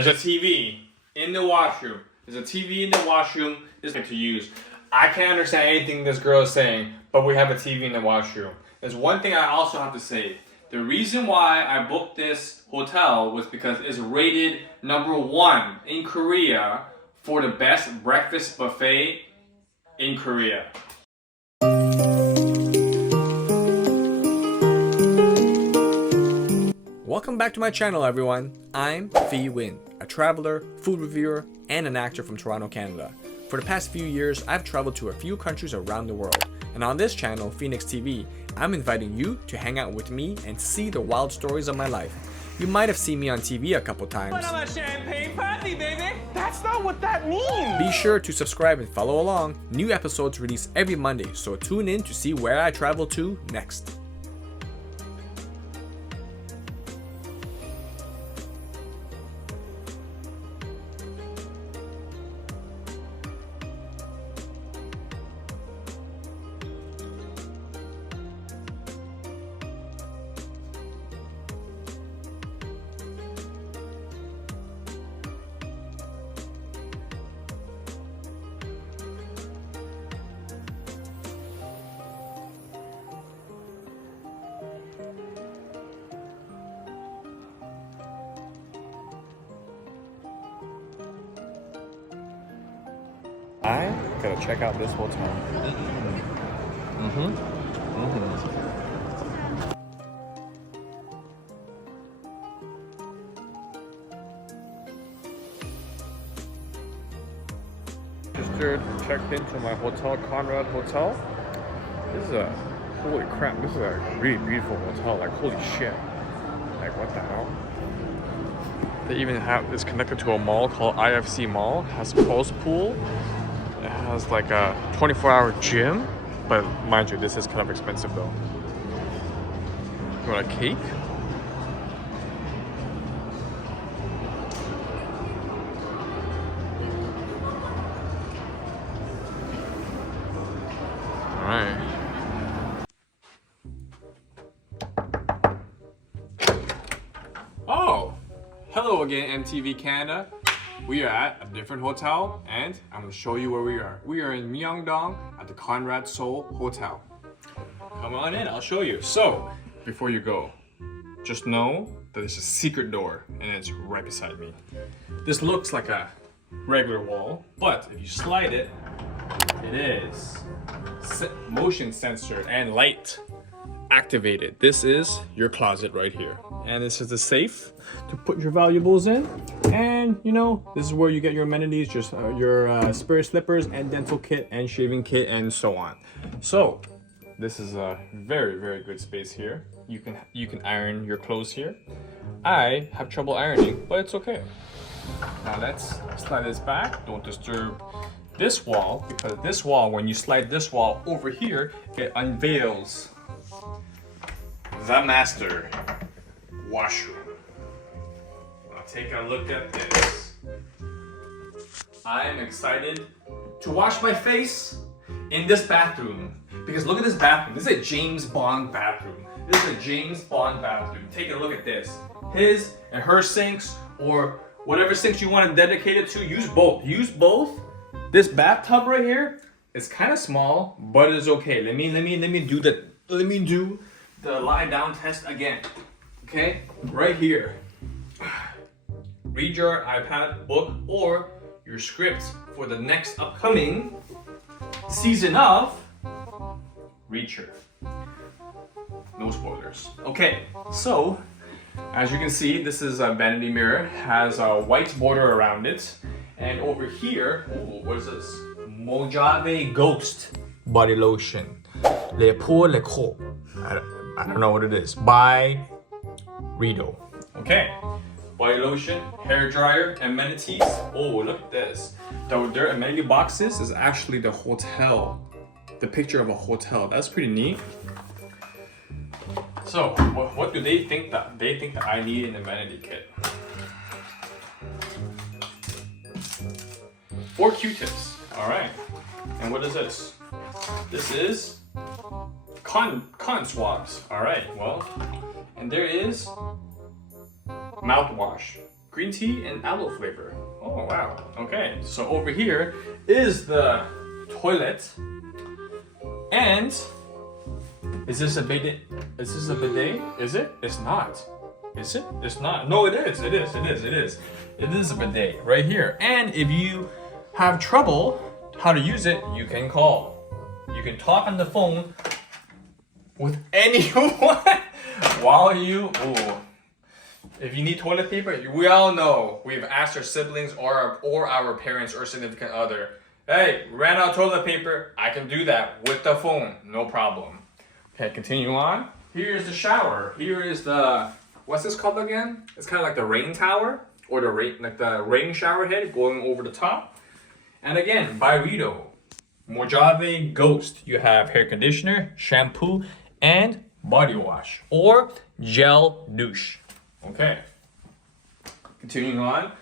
There's a TV in the washroom. There's a TV in the washroom. This is to use. I can't understand anything this girl is saying, but we have a TV in the washroom. There's one thing I also have to say. The reason why I booked this hotel was because it's rated #1 in Korea for the best breakfast buffet in Korea. Welcome back to my channel, everyone. I'm Phi Huynh, a traveler, food reviewer, and an actor from Toronto, Canada. For the past few years, I've traveled to a few countries around the world. And on this channel, Phi-nex TV, I'm inviting you to hang out with me and see the wild stories of my life. You might have seen me on TV a couple times. But I'm a champagne party, baby! That's not what that means! Be sure to subscribe and follow along. New episodes release every Monday, so tune in to see where I travel to next. I gotta check out this hotel. Registered, checked into my hotel, Conrad Hotel. This is a, holy crap, this is a really beautiful hotel, like holy shit. Like what the hell? They even have this connected to a mall called IFC Mall. It has closed pool. It has like a 24-hour gym, but mind you, this is kind of expensive though. You want a cake? Alright. Oh! Hello again, MTV Canada. We are at a different hotel, and I'm going to show you where we are. We are in Myeongdong at the Conrad Seoul Hotel. Come on in, I'll show you. So, before you go, just know that there's a secret door, and it's right beside me. This looks like a regular wall, but if you slide it, it is motion sensor and light activated. This is your closet right here. And this is the safe to put your valuables in. And you know, this is where you get your amenities, just your spirit slippers and dental kit and shaving kit and so on. So this is a very, very good space here. You can iron your clothes here. I have trouble ironing, but it's okay. Now let's slide this back. Don't disturb this wall, because this wall, when you slide this wall over here, it unveils the master washroom. Now take a look at this. I'm excited to wash my face in this bathroom, because look at this bathroom. This is a James Bond bathroom. This is a James Bond bathroom. Take a look at this. His and her sinks, or whatever sinks you want to dedicate it to. Use both. Use both. This bathtub right here is kind of small, but it's okay. Let me do the lie down test again. Okay, right here. Read your iPad book or your script for the next upcoming season of Reacher. No spoilers. Okay, so as you can see, this is a vanity mirror, has a white border around it, and over here, ooh, what is this? Mojave Ghost body lotion. Le Pour Le Corps. I don't know what it is. BYREDO. Okay. Body lotion, hair dryer, amenities. Oh, look at this. Their amenity boxes is actually the hotel. The picture of a hotel. That's pretty neat. So, what do they think that I need in an amenity kit? 4 Q-tips. All right. And what is this? This is cotton swabs. All right. Well, and there is mouthwash. green tea and aloe flavor. Oh wow. Okay, so over here is the toilet. And is this a bidet? Is this a bidet? Is it? It's not. Is it? It's not. No, it is. It is. It is. It is. It is a bidet right here. And if you have trouble how to use it, you can call. You can talk on the phone with anyone while you. Ooh. If you need toilet paper, we all know we've asked our siblings or our parents or significant other, hey, ran out of toilet paper. I can do that with the phone, no problem. Okay, continue on. Here's the shower. Here is the, what's this called again? It's kind of like the rain tower or the rain shower head going over the top. And again, BYREDO, Mojave Ghost. You have hair conditioner, shampoo, and body wash or gel douche. Okay, continuing on.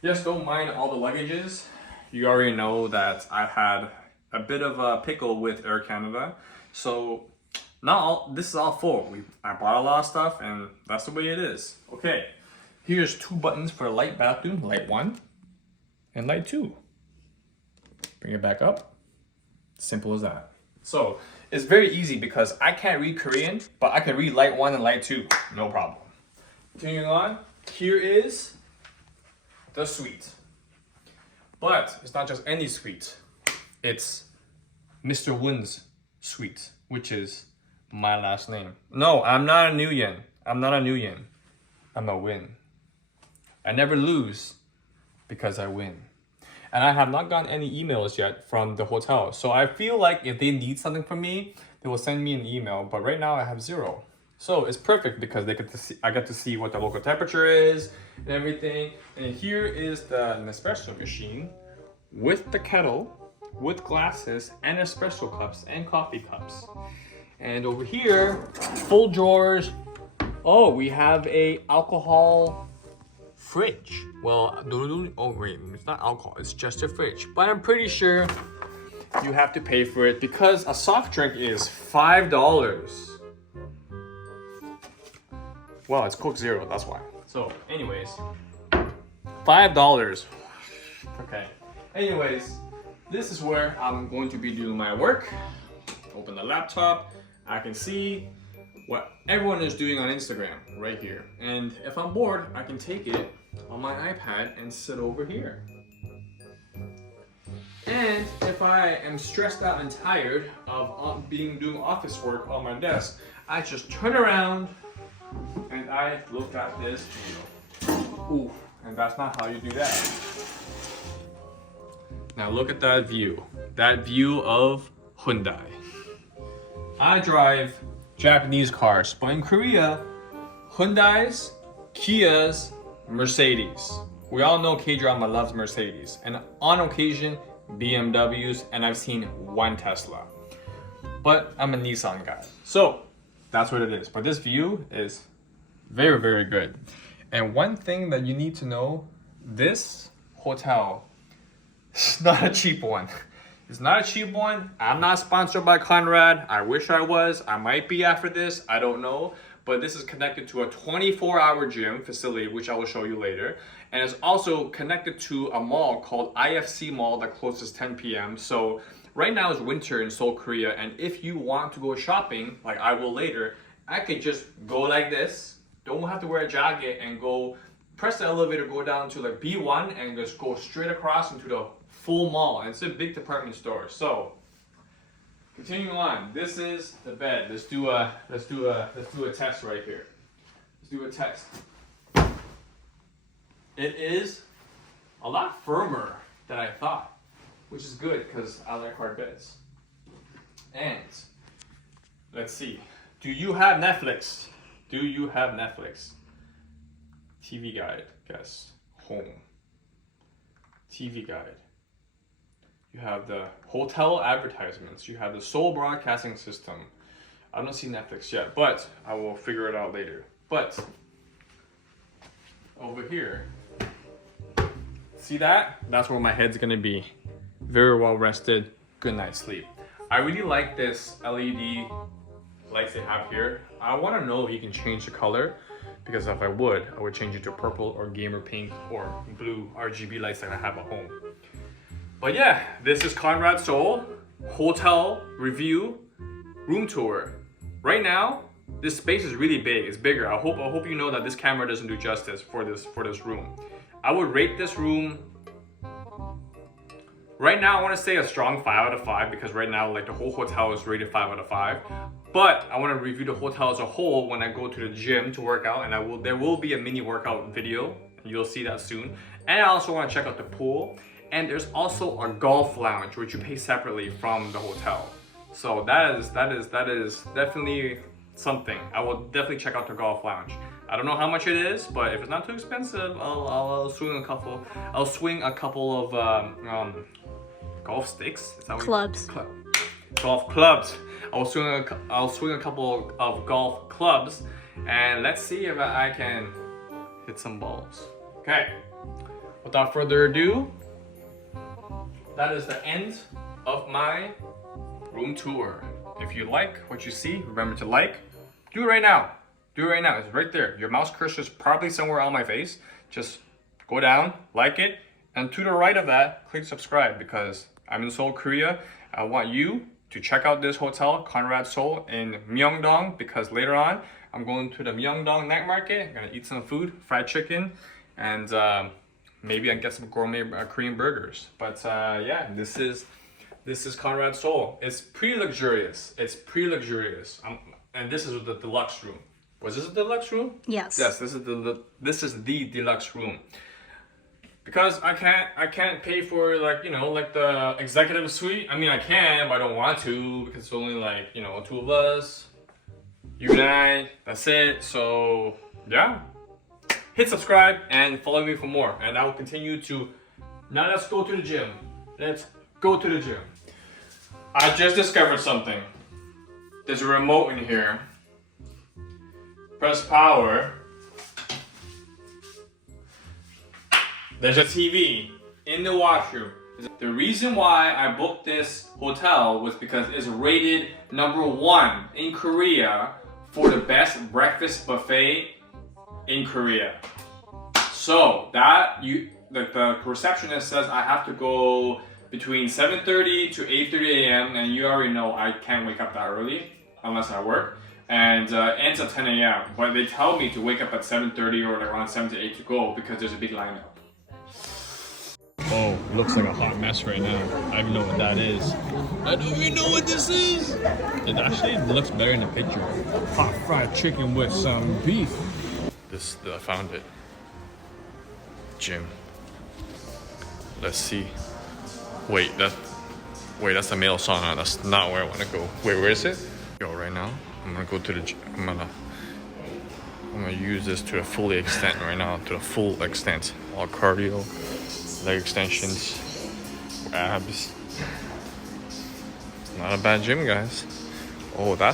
Yes, don't mind all the luggages. You already know that I had a bit of a pickle with Air Canada. So not all, this is all full. I bought a lot of stuff and that's the way it is. Okay, here's 2 buttons for light bathroom, light 1 and light 2. Bring it back up. Simple as that. So it's very easy because I can't read Korean, but I can read light 1 and light 2, no problem. Continuing on, here is the suite. But it's not just any suite. It's Mr. Wun's suite, which is my last name. No, I'm not a Nguyen. I'm not a Nguyen. I'm a Win. I never lose because I win. And I have not gotten any emails yet from the hotel. So I feel like if they need something from me, they will send me an email. But right now I have 0. So it's perfect because I get to see what the local temperature is and everything. And here is the Nespresso machine with the kettle, with glasses and espresso cups and coffee cups. And over here, full drawers. Oh, we have a alcohol fridge. Well, oh wait, it's not alcohol, it's just a fridge. But I'm pretty sure you have to pay for it because a soft drink is $5. Well, it's Coke Zero, that's why. So, anyways, $5. Okay. Anyways, this is where I'm going to be doing my work. Open the laptop. I can see what everyone is doing on Instagram right here. And if I'm bored, I can take it on my iPad and sit over here. And if I am stressed out and tired of doing office work on my desk, I just turn around and I look at this view. Ooh, and that's not how you do that. Now look at that view. That view of Hyundai. I drive Japanese cars, but in Korea, Hyundais, Kias, Mercedes. We all know K-drama loves Mercedes, and on occasion, BMWs, and I've seen 1 Tesla. But I'm a Nissan guy. So that's what it is. But this view is very, very good. And one thing that you need to know, this hotel is not a cheap one. It's not a cheap one. I'm not sponsored by Conrad. I wish I was. I might be after this. I don't know. But this is connected to a 24-hour gym facility, which I will show you later. And it's also connected to a mall called IFC Mall that closes 10 p.m. So right now is winter in Seoul, Korea. And if you want to go shopping, like I will later, I could just go like this. Don't have to wear a jacket and go press the elevator, go down to like B1 and just go straight across into the full mall. And it's a big department store. So continuing on, this is the bed. Let's do a test right here. Let's do a test. It is a lot firmer than I thought, which is good because I like hard beds. And let's see. Do you have Netflix? Do you have Netflix? TV guide, guess. Home. TV guide. You have the hotel advertisements. You have the Seoul broadcasting system. I don't see Netflix yet, but I will figure it out later. But over here, see that? That's where my head's gonna be. Very well rested, good night's sleep. I really like this LED lights they have here. I want to know if you can change the color, because if I would change it to purple or gamer pink or blue RGB lights that I have at home. But yeah, this is Conrad Seoul hotel review room tour. Right now, this space is really big. It's bigger. I hope you know that this camera doesn't do justice for this room. I would rate this room. Right now, I want to say a strong 5 out of 5 because right now, like the whole hotel is rated 5 out of 5. But I want to review the hotel as a whole when I go to the gym to work out, and there will be a mini workout video. You'll see that soon. And I also want to check out the pool. And there's also a golf lounge which you pay separately from the hotel. So that is definitely something. I will definitely check out the golf lounge. I don't know how much it is, but if it's not too expensive, I'll swing a couple. I'll swing a couple of golf sticks. Is that clubs. Golf clubs. I'll swing a couple of golf clubs, and let's see if I can hit some balls. Okay. Without further ado, that is the end of my room tour. If you like what you see, remember to like. Do it right now. Do it right now. It's right there. Your mouse cursor is probably somewhere on my face. Just go down, like it, and to the right of that, click subscribe because I'm in Seoul, Korea. I want you to check out this hotel, Conrad Seoul in Myeongdong, because later on, I'm going to the Myeongdong night market. I'm gonna eat some food, fried chicken, and maybe I can get some gourmet Korean burgers. But yeah, this is Conrad Seoul. It's pretty luxurious. It's pretty luxurious. And this is the deluxe room. Was this a deluxe room? Yes. Yes, this is the deluxe room. Because I can't pay for like the executive suite. I mean I can, but I don't want to because it's only like 2 of us, you and I. That's it. So yeah. Hit subscribe and follow me for more. And I will continue to... Now let's go to the gym. Let's go to the gym. I just discovered something. There's a remote in here. Press power. There's a TV in the washroom. The reason why I booked this hotel was because it's rated #1 in Korea for the best breakfast buffet in Korea. So that the receptionist says I have to go between 7:30 to 8:30 a.m. and you already know I can't wake up that early unless I work, and ends at 10 a.m. But they tell me to wake up at 7:30 or around 7 to 8 to go because there's a big lineup. Oh, it looks like a hot mess right now. I don't even know what that is. I don't even know what this is. It actually looks better in the picture. Hot fried chicken with some beef. I found it. Gym. Let's see. Wait, that's the male sauna. That's not where I want to go. Wait, where is it? Yo, right now, I'm gonna go to the gym. I'm gonna use this to the full extent right now, to the full extent. All cardio, leg extensions, abs. Not a bad gym, guys. Oh, that's